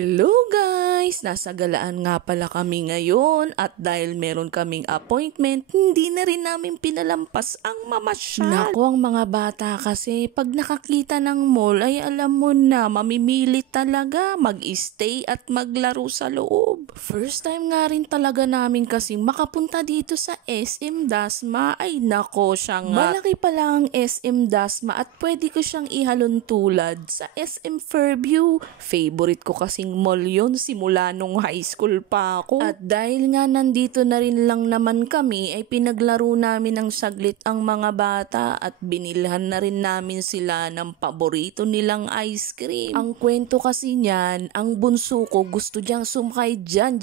Hello guys! Nasa galaan nga pala kami ngayon at dahil meron kaming appointment, hindi na rin namin pinalampas ang mamasyal. Naku, ang mga bata kasi pag nakakita ng mall ay alam mo na mamimilit talaga mag-stay at maglaro sa loob. First time nga rin talaga namin kasing makapunta dito sa SM Dasma. Ay nako siya nga. Malaki pala ang SM Dasma at pwede ko siyang ihalon tulad sa SM Fairview. Favorite ko kasing mall yun simula nung high school pa ako. At dahil nga nandito na rin lang naman kami ay pinaglaro namin ng saglit ang mga bata at binilhan na rin namin sila ng paborito nilang ice cream. Ang kwento kasi niyan, ang bunso ko gusto diyang sumakay dyan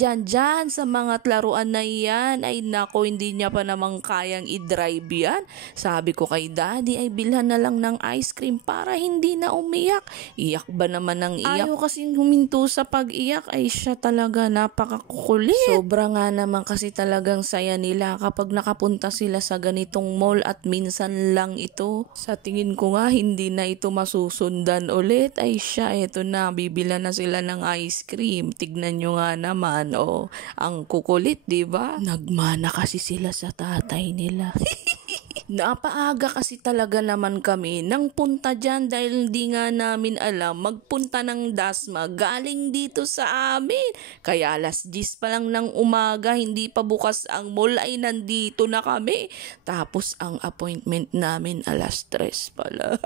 sa mga laruan na yan. Ay nako, hindi niya pa namang kayang i-drive yan. Sabi ko kay daddy ay bilhan na lang ng ice cream para hindi na umiyak. Iyak ba naman ng iyak? Ayaw kasing huminto sa pag-iyak ay siya talaga napakakukulit. Sobra nga naman kasi talagang saya nila kapag nakapunta sila sa ganitong mall at minsan lang ito. Sa tingin ko nga hindi na ito masusundan ulit. Ay siya, eto na, bibila na sila ng ice cream. Tignan nyo nga naman, oh, ang kukulit, diba? Nagmana kasi sila sa tatay nila. Napaaga kasi talaga naman kami nang punta dyan dahil hindi nga namin alam magpunta ng Dasma galing dito sa amin. Kaya 10:00 pa lang ng umaga, hindi pa bukas ang mall ay nandito na kami. Tapos ang appointment namin 3:00 pala.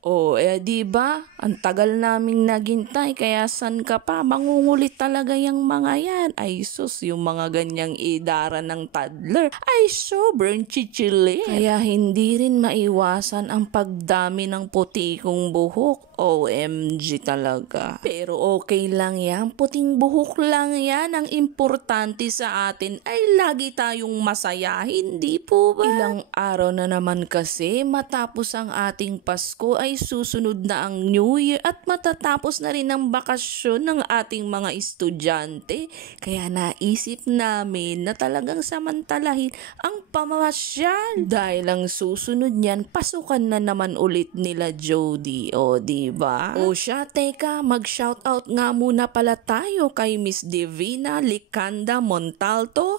Oh, diba? Ang tagal naming naghintay, kaya san ka pa? Mangungulit talaga yung mga yan. Ay sus, yung mga ganyang idara ng toddler ay sobrang chichilit. Kaya hindi rin maiwasan ang pagdami ng puti kong buhok. OMG talaga. Pero okay lang yan, puting buhok lang yan. Ang importante sa atin ay lagi tayong masaya, hindi po ba? Ilang araw na naman kasi matapos ang ating Pasko ay susunod na ang New Year at matatapos na rin ang bakasyon ng ating mga estudyante. Kaya naisip namin na talagang samantalahin ang pamamasyal. Dahil ang susunod niyan, pasukan na naman ulit nila Jody. O diba? O siya, teka, mag-shoutout nga muna pala tayo kay Miss Divina Licanda Montalto,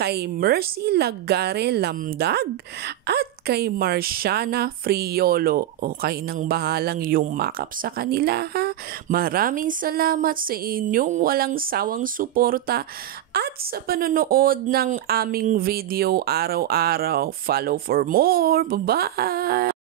kay Mercy Lagare Lamdag, at kay Marciana Friolo. O kayo nang bahalang yumakap sa kanila ha. Maraming salamat sa inyong walang sawang suporta at sa panonood ng aming video araw-araw. Follow for more. Bye-bye!